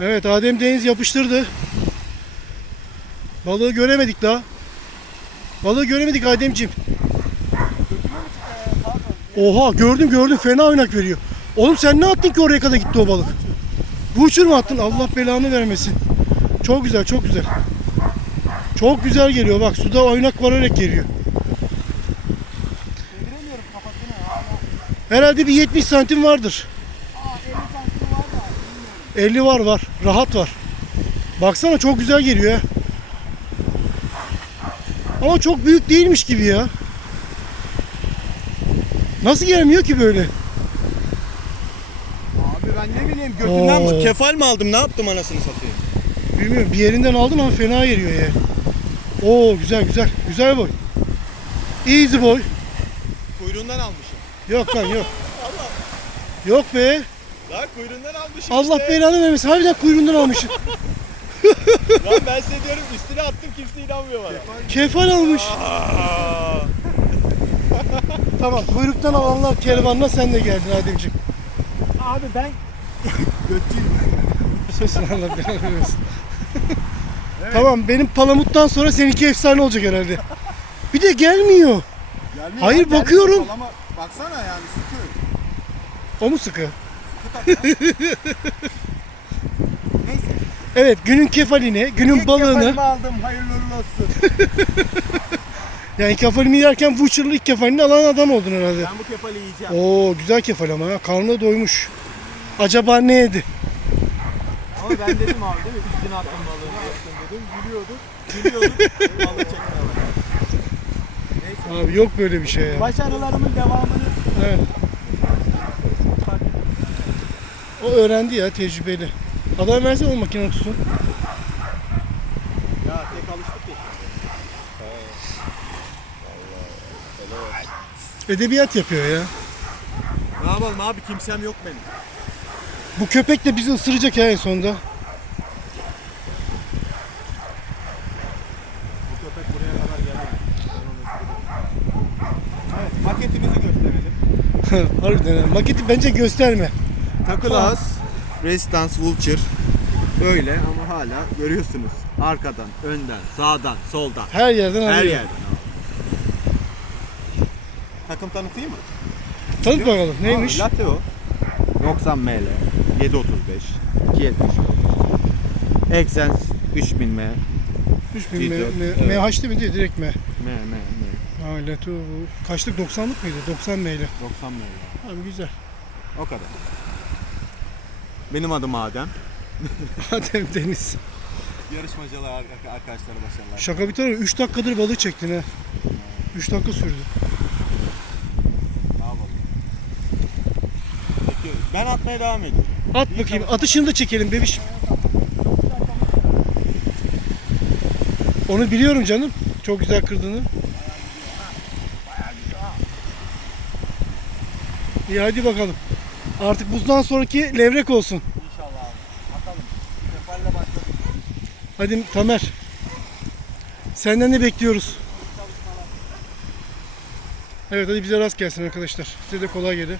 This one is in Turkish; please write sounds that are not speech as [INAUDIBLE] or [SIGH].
Evet Adem Deniz yapıştırdı. Balığı göremedik daha. Balığı göremedik Ademciğim. Oha gördüm gördüm fena oynak veriyor. Oğlum sen ne attın ki oraya kadar gitti o balık? Bu uçur mu attın? Allah belanı vermesin. Çok güzel çok güzel. Çok güzel geliyor bak suda oynak vararak geliyor. Herhalde bir 70 santim vardır. Aa 50 santim var da bilmiyorum. 50 var var. Rahat var. Baksana çok güzel geliyor. Ama çok büyük değilmiş gibi ya. Nasıl gelmiyor ki böyle? Abi ben ne bileyim götünden Oo. mi? Kefal mi aldım ne yaptım anasını satayım. Bilmiyorum bir yerinden aldın ama fena geliyor ya. Oo güzel güzel. Güzel boy. Easy boy. Kuyruğundan almışım. Yok lan yok. [LAUGHS] Yok be. Lan kuyruğundan almışım Allah işte. belanı vermesin. Harbiden kuyruğundan almışsın. [LAUGHS] [LAUGHS] Lan ben size diyorum üstüne attım kimse inanmıyor bana. Kefal almış. Aa. [LAUGHS] Tamam kuyruktan alanlar kervanla sen de geldin Ademciğim. Abi ben götçüyüm. Susun Allah belanı vermesin. Tamam benim palamuttan sonra seninki efsane olacak herhalde. Bir de gelmiyor. Gelmiyor Hayır, gelmiyor. bakıyorum. Ama baksana yani sıkı. O mu sıkı? Neyse. [LAUGHS] Evet günün kefalini, günün İlk balığını. aldım hayırlı uğurlu olsun. [LAUGHS] Yani kefalimi yerken Butcher'lı ilk kefalini alan adam oldun herhalde. ben bu kefali yiyeceğim. Oo güzel kefal ama ha. Karnı doymuş. Acaba ne yedi? Ama ben dedim abi değil mi? Üstüne attım balığını attım dedim. Gülüyorduk. Gülüyorduk. Balık çekti Abi yok böyle bir şey ya. Başarılarımın devamını Evet. O öğrendi ya tecrübeli. Adam verse o makine tutsun. Ya tek alıştık ya. Edebiyat yapıyor ya. Ne yapalım abi kimsem yok benim. Bu köpek de bizi ısıracak ya en sonunda. Bu köpek buraya kadar gelemez. Ben onu ısırırım. Evet maketimizi gösterelim. [LAUGHS] Harbiden ha. Maketi bence gösterme. Takıl ağız, Resistance Vulture. Böyle ama hala görüyorsunuz. Arkadan, önden, sağdan, soldan. Her yerden Her alıyor. yerden. Takım tanıtayım mı? Tanıt bakalım neymiş? Abi, Lateo 90 ml 735 270 Exens 3000 M M 3000 M, M, evet. MH değil mi diye direkt M. M M M Ha Lato bu. Kaçlık 90'lık mıydı? 90 M ile. 90 M Abi güzel. O kadar. Benim adım Adem. [LAUGHS] Adem Deniz. Yarışmacılar arkadaşlara başarılar. Şaka bir tarafa 3 dakikadır balık çektin ha. 3 dakika sürdü. Ne yapalım? Ben atmaya devam ediyorum. At bakayım. Atışını da çekelim bebiş. Onu biliyorum canım. Çok güzel kırdığını. İyi hadi bakalım. Artık buzdan sonraki levrek olsun. İnşallah abi. Bakalım. Kefalle başladık. Hadi Tamer. Senden de bekliyoruz. Evet hadi bize rast gelsin arkadaşlar. Size de kolay gelin.